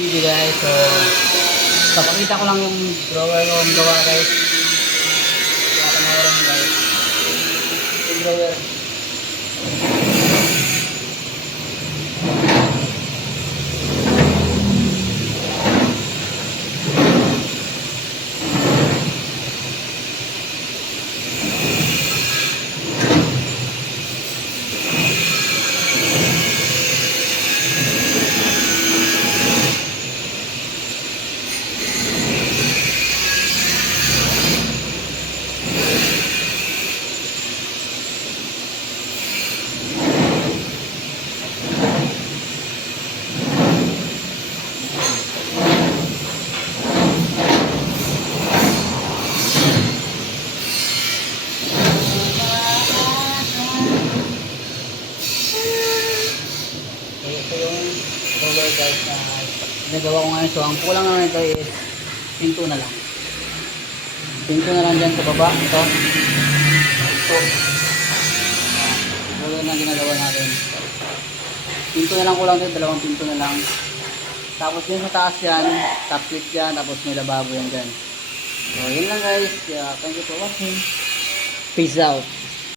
video guys. So, papakita ko lang yung drawer yung gawa guys. Kaya panoorin mo guys. Yung drawer. Ito yung drawer guys na ginagawa ko ngayon. So, ang kulang naman ito is pinto na lang. Pinto na lang dyan sa baba. Ito. Ito. Drawer na ginagawa natin. Pinto na lang kulang dito. Dalawang pinto na lang. Tapos yun sa taas yan. Top split yan. Tapos may lababo yan dyan. So, yun lang guys. Thank you for watching. Peace out.